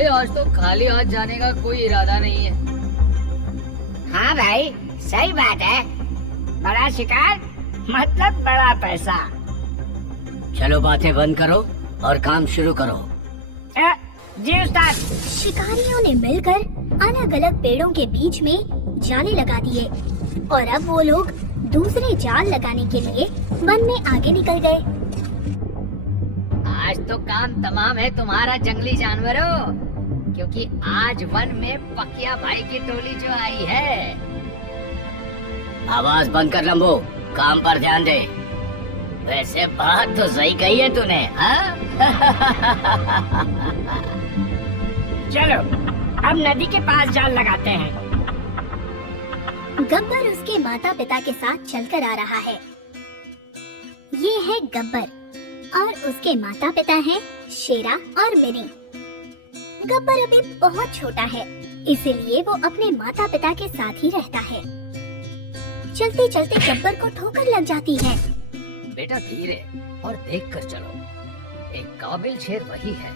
भाई आज तो खाली हाथ जाने का कोई इरादा नहीं है। हाँ भाई, सही बात है। बड़ा शिकार मतलब बड़ा पैसा। चलो बातें बंद करो और काम शुरू करो। जी उस्ताद। शिकारियों ने मिलकर अलग अलग पेड़ों के बीच में जाले लगा दिए और अब वो लोग दूसरे जाल लगाने के लिए वन में आगे निकल गए। आज तो काम तमाम है तुम्हारा जंगली जानवरों, क्योंकि आज वन में पकिया भाई की टोली जो आई है। आवाज बंद कर लंबो, काम पर ध्यान दे। वैसे बात तो सही कही है तूने, हाँ? चलो अब नदी के पास जाल लगाते हैं। गब्बर उसके माता पिता के साथ चलकर आ रहा है। ये है गब्बर और उसके माता पिता हैं शेरा और मिनी। गब्बर अभी बहुत छोटा है, इसीलिए वो अपने माता पिता के साथ ही रहता है। चलते चलते गब्बर को ठोकर लग जाती है। बेटा धीरे और देख कर चलो। एक काबिल शेर वही है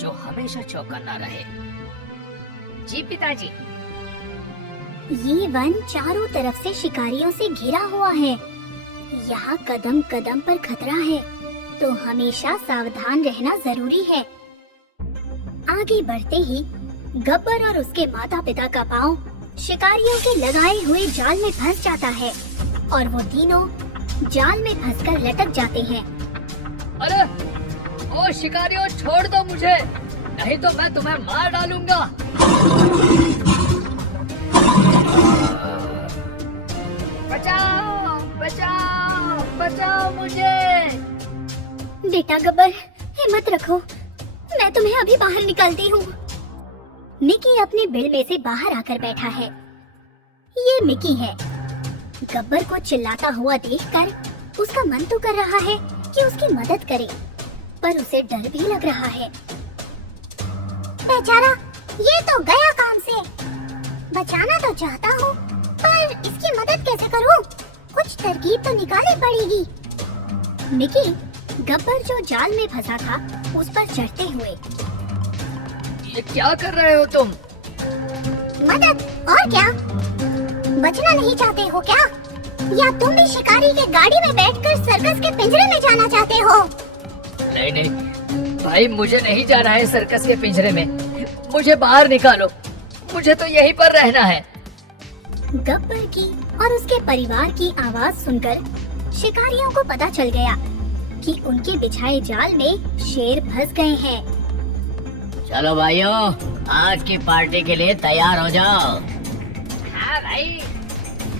जो हमेशा चौकन्ना रहे। जी पिताजी। ये वन चारों तरफ से शिकारियों से घिरा हुआ है। यहाँ कदम कदम पर खतरा है, तो हमेशा सावधान रहना जरूरी है। आगे बढ़ते ही गब्बर और उसके माता पिता का पाँव शिकारियों के लगाए हुए जाल में फंस जाता है और वो तीनों जाल में फंसकर लटक जाते हैं। अरे ओ शिकारियों, छोड़ दो मुझे, नहीं तो मैं तुम्हें मार डालूंगा। बचाओ बचाओ बचाओ मुझे। बेटा गब्बर, हिम्मत रखो, मैं तुम्हें अभी बाहर निकालती हूँ। मिकी अपने बिल में से बाहर आकर बैठा है। ये मिकी है। गब्बर को चिल्लाता हुआ देखकर उसका मन तो कर रहा है कि उसकी मदद करे, पर उसे डर भी लग रहा है। बेचारा ये तो गया काम से। बचाना तो चाहता हूँ, पर इसकी मदद कैसे करूँ? कुछ तरकीब तो निकालनी पड़ेगी। मिकी गब्बर जो जाल में फंसा था उस पर चढ़ते हुए, ये क्या कर रहे हो तुम? मदद और क्या? बचना नहीं चाहते हो क्या? या तुम भी शिकारी के गाड़ी में बैठकर सर्कस के पिंजरे में जाना चाहते हो? नहीं नहीं भाई, मुझे नहीं जाना है सर्कस के पिंजरे में। मुझे बाहर निकालो, मुझे तो यहीं पर रहना है। गब्बर की और उसके परिवार की आवाज सुनकर शिकारियों को पता चल गया कि उनके बिछाए जाल में शेर फंस गए हैं। चलो भाइयों, आज की पार्टी के लिए तैयार हो जाओ। हाँ भाई,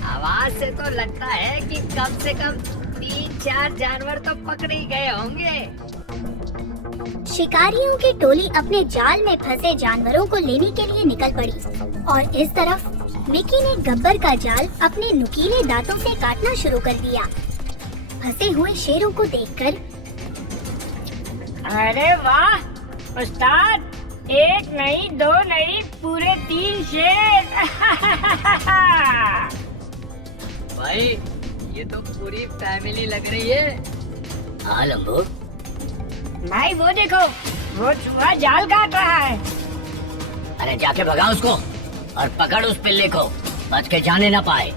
आवाज से तो लगता है कि कम से कम 3-4 जानवर तो पकड़े ही गए होंगे। शिकारियों की टोली अपने जाल में फंसे जानवरों को लेने के लिए निकल पड़ी और इस तरफ मिकी ने गब्बर का जाल अपने नुकीले दांतों से काटना शुरू कर दिया। फंसे हुए शेरों को देखकर, अरे वाह उस्ताद, एक नहीं दो नहीं पूरे 3 शेर। भाई ये तो पूरी फैमिली लग रही है। हाँ लंबू, भाई वो देखो, वो चूहा जाल काट रहा है। अरे जाके भगा उसको और पकड़ उस पिल्ले को, बच के जाने ना पाए।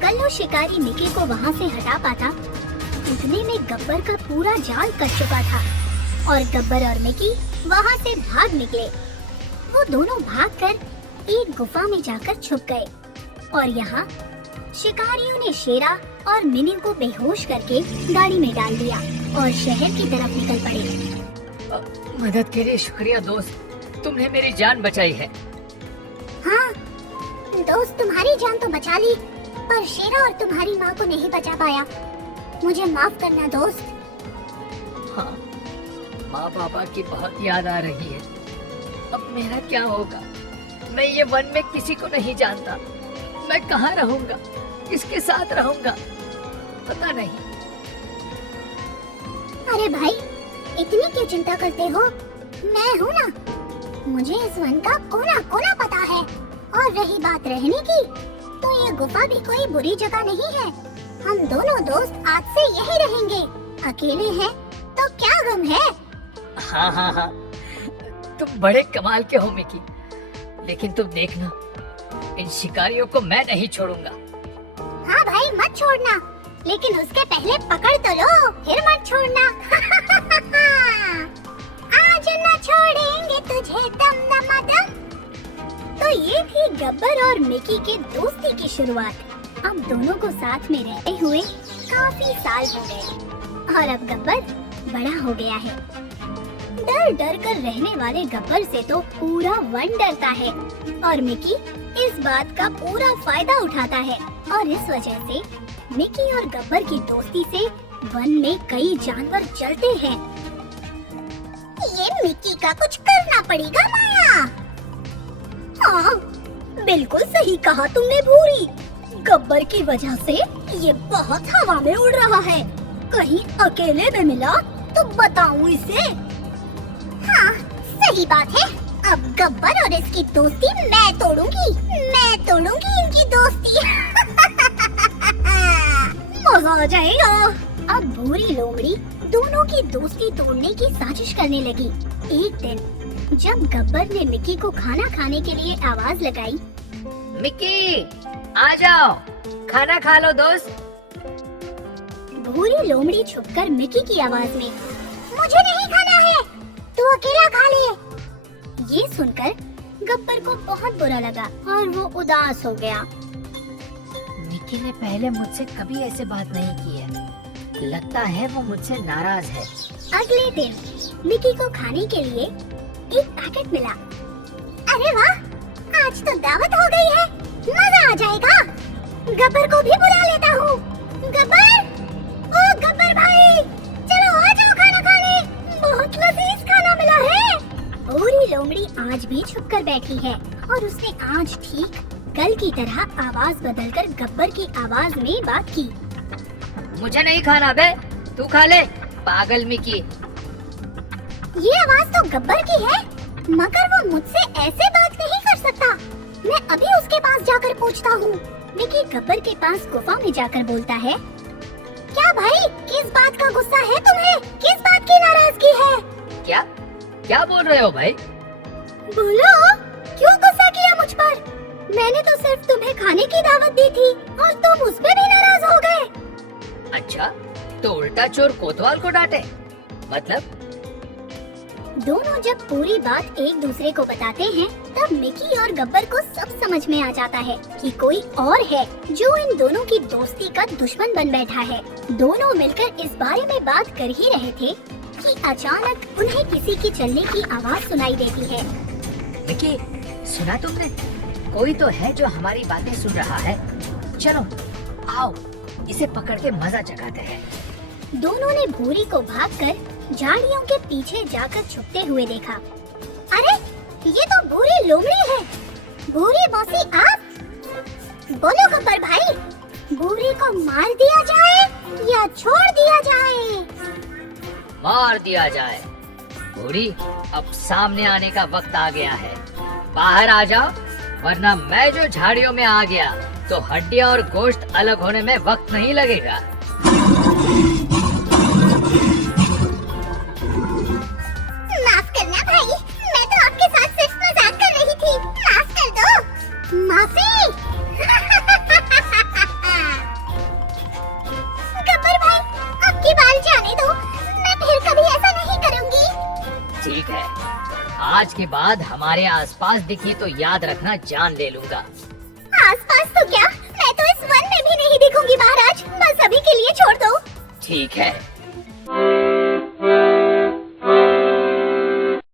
कल्लू शिकारी मिकी को वहाँ से हटा पाता, इतने में गब्बर का पूरा जाल कट चुका था और गब्बर और मिकी वहाँ से भाग निकले। वो दोनों भागकर एक गुफा में जाकर छुप गए और यहाँ शिकारियों ने शेरा और मिनी को बेहोश करके गाड़ी में डाल दिया और शहर की तरफ निकल पड़े। मदद के लिए शुक्रिया दोस्त, तुमने मेरी जान बचाई है। हाँ दोस्त, तुम्हारी जान तो बचा ली, पर शेरा और तुम्हारी माँ को नहीं बचा पाया। मुझे माफ करना दोस्त। हाँ, माँ पापा की बहुत याद आ रही है। अब मेरा क्या होगा? मैं ये वन में किसी को नहीं जानता। मैं कहाँ रहूंगा, किसके साथ रहूंगा, पता नहीं। अरे भाई, इतनी क्यों चिंता करते हो? मैं हूँ ना, मुझे इस वन का कोना कोना पता है। और रही बात रहने की, तो ये गुफा भी कोई बुरी जगह नहीं है। हम दोनों दोस्त आज से यही रहेंगे। अकेले हैं तो क्या गम है। हाँ हाँ हाँ, तुम बड़े कमाल के हो मिकी, लेकिन तुम देखना, इन शिकारियों को मैं नहीं छोड़ूंगा। हाँ भाई मत छोड़ना, लेकिन उसके पहले पकड़ तो लो, फिर मत छोड़ना। आज न छोड़ेंगे तुझे दम दमादम। तो ये थी गब्बर और मिकी के दोस्ती की शुरुआत। अब दोनों को साथ में रहते हुए काफी साल हो गए और अब गब्बर बड़ा हो गया है। डर डर कर रहने वाले गब्बर से तो पूरा वन डरता है और मिकी इस बात का पूरा फायदा उठाता है और इस वजह से मिकी और गब्बर की दोस्ती से वन में कई जानवर चलते हैं। ये मिकी का कुछ करना पड़ेगा माया। हाँ, बिल्कुल सही कहा तुमने भूरी। गब्बर की वजह से ये बहुत हवा में उड़ रहा है। कहीं अकेले में मिला तो बताऊं इसे। हाँ, सही बात है। अब गब्बर और इसकी दोस्ती मैं तोड़ूंगी इनकी दोस्ती। मजा आ जाएगा। अब भूरी लोमड़ी दोनों की दोस्ती तोड़ने की साजिश करने लगी। एक दिन जब गब्बर ने मिकी को खाना खाने के लिए आवाज लगाई, मिकी आ जाओ, खाना खा लो दोस्त। भूरी लोमड़ी छुपकर मिकी की आवाज में, मुझे नहीं खाना है, तू अकेला खा ले। ये सुनकर गब्बर को बहुत बुरा लगा और वो उदास हो गया। मिकी ने पहले मुझसे कभी ऐसे बात नहीं की है, लगता है वो मुझसे नाराज है। अगले दिन मिकी को खाने के लिए एक पैकेट मिला। अरे वाह, आज तो दावत हो गई है, मजा आ जाएगा। गब्बर को भी बुला लेता हूँ। गब्बर, ओ गब्बर भाई, चलो आ जाओ खाना खाने, बहुत लजीज खाना मिला है। भूरी लोमड़ी आज भी छुपकर बैठी है और उसने आज ठीक कल की तरह आवाज बदलकर गब्बर की आवाज में बात की। मुझे नहीं खाना बे, तू खा ले, पागल मिकी। ये आवाज तो गब्बर की है, मगर वो मुझसे ऐसे बात नहीं कर सकता। मैं अभी उसके पास जाकर पूछता हूँ। मिकी गब्बर के पास गुफा में जाकर बोलता है, क्या भाई, किस बात का गुस्सा है तुम्हें? किस बात की नाराजगी है? क्या बोल रहे हो भाई? बोलो, क्यों गुस्सा किया मुझ पर? मैंने तो सिर्फ तुम्हें खाने की दावत दी थी और तुम उस पे भी नाराज हो गए। अच्छा, तो उल्टा चोर कोतवाल को डांटे, मतलब? दोनों जब पूरी बात एक दूसरे को बताते हैं, तब मिकी और गब्बर को सब समझ में आ जाता है कि कोई और है जो इन दोनों की दोस्ती का दुश्मन बन बैठा है। दोनों मिलकर इस बारे में बात कर ही रहे थे कि अचानक उन्हें किसी की चलने की आवाज सुनाई देती है। मिकी, सुना तुमने? कोई तो है जो हमारी बातें सुन रहा है। चलो आओ, इसे पकड़ के मजा चखाते हैं। दोनों ने भूरी को भागकर झाड़ियों के पीछे जाकर छुपते हुए देखा। अरे, ये तो भूरी लोमड़ी है। भूरी मौसी आप? बोलो गब्बर भाई, भूरी को मार दिया जाए या छोड़ दिया जाए? मार दिया जाए। बूढ़ी, अब सामने आने का वक्त आ गया है, बाहर आ जाओ, वरना मैं जो झाड़ियों में आ गया तो हड्डियां और गोश्त अलग होने में वक्त नहीं लगेगा। माफ करना भाई, मैं तो आपके साथ सिर्फ मजाक कर रही थी, माफ कर दो। माफी। गब्बर भाई, अब की बार जाने दो, मैं फिर कभी ऐसा नहीं करूंगी। ठीक है, आज के बाद हमारे आसपास दिखी तो याद रखना, जान ले लूंगा। आसपास तो क्या, मैं तो इस वन में भी नहीं दिखूंगी महाराज, बस अभी के लिए छोड़ दो। ठीक है।